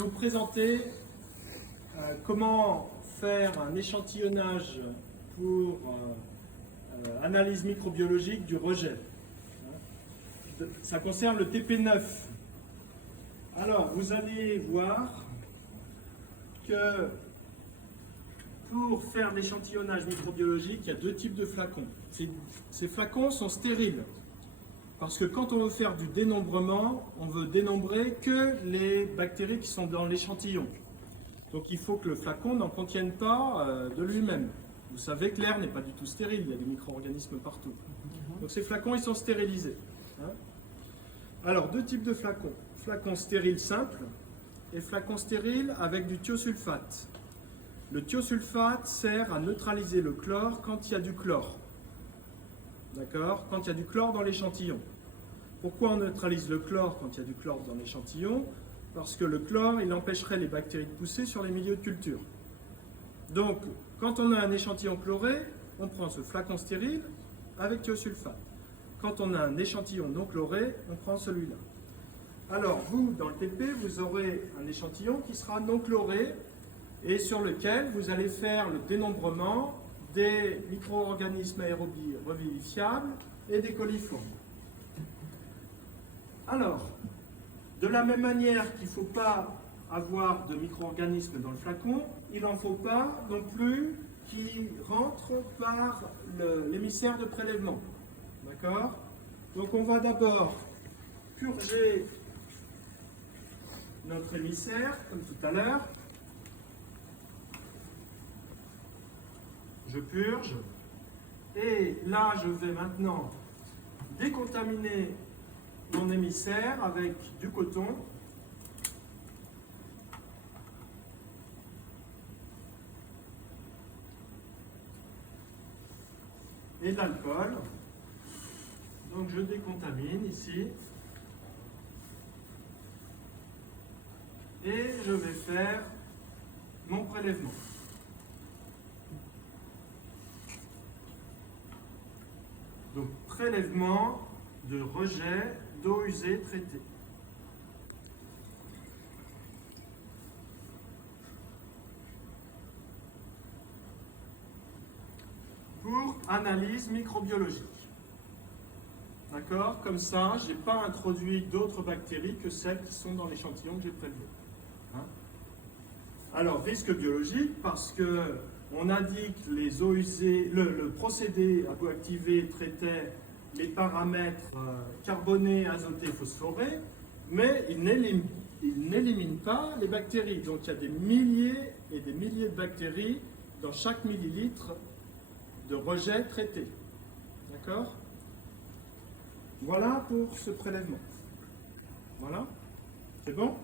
Je vais vous présenter comment faire un échantillonnage pour analyse microbiologique du rejet. Ça concerne le TP9. Alors, vous allez voir que pour faire l'échantillonnage microbiologique, il y a deux types de flacons. Ces flacons sont stériles. Parce que quand on veut faire du dénombrement, on veut dénombrer que les bactéries qui sont dans l'échantillon. Donc il faut que le flacon n'en contienne pas de lui-même. Vous savez que l'air n'est pas du tout stérile, il y a des micro-organismes partout. Donc ces flacons, ils sont stérilisés. Alors, deux types de flacons. Flacon stérile simple et flacon stérile avec du thiosulfate. Le thiosulfate sert à neutraliser le chlore quand il y a du chlore. D'accord? Quand il y a du chlore dans l'échantillon. Pourquoi on neutralise le chlore quand il y a du chlore dans l'échantillon? Parce que le chlore, il empêcherait les bactéries de pousser sur les milieux de culture. Donc, quand on a un échantillon chloré, on prend ce flacon stérile avec thiosulfate. Quand on a un échantillon non chloré, on prend celui-là. Alors, vous, dans le TP, vous aurez un échantillon qui sera non chloré et sur lequel vous allez faire le dénombrement des micro-organismes aérobies revivifiables et des coliformes. Alors, de la même manière qu'il ne faut pas avoir de micro-organismes dans le flacon, il n'en faut pas non plus qui rentrent par l'émissaire de prélèvement. D'accord? Donc on va d'abord purger notre émissaire, comme tout à l'heure. Je purge. Et là, je vais maintenant décontaminer mon émissaire avec du coton. Et de l'alcool. Donc je décontamine ici. Et je vais faire mon prélèvement. Donc prélèvement de rejet d'eau usée traitée. Pour analyse microbiologique. D'accord? Comme ça, je n'ai pas introduit d'autres bactéries que celles qui sont dans l'échantillon que j'ai prélevé. Alors, risque biologique, parce que on a dit que les eaux usées, le procédé à bout activé traitait les paramètres carbonés, azotés, phosphorés, mais il n'élimine pas les bactéries. Donc, il y a des milliers et des milliers de bactéries dans chaque millilitre de rejet traité. D'accord? Voilà pour ce prélèvement. Voilà. C'est bon?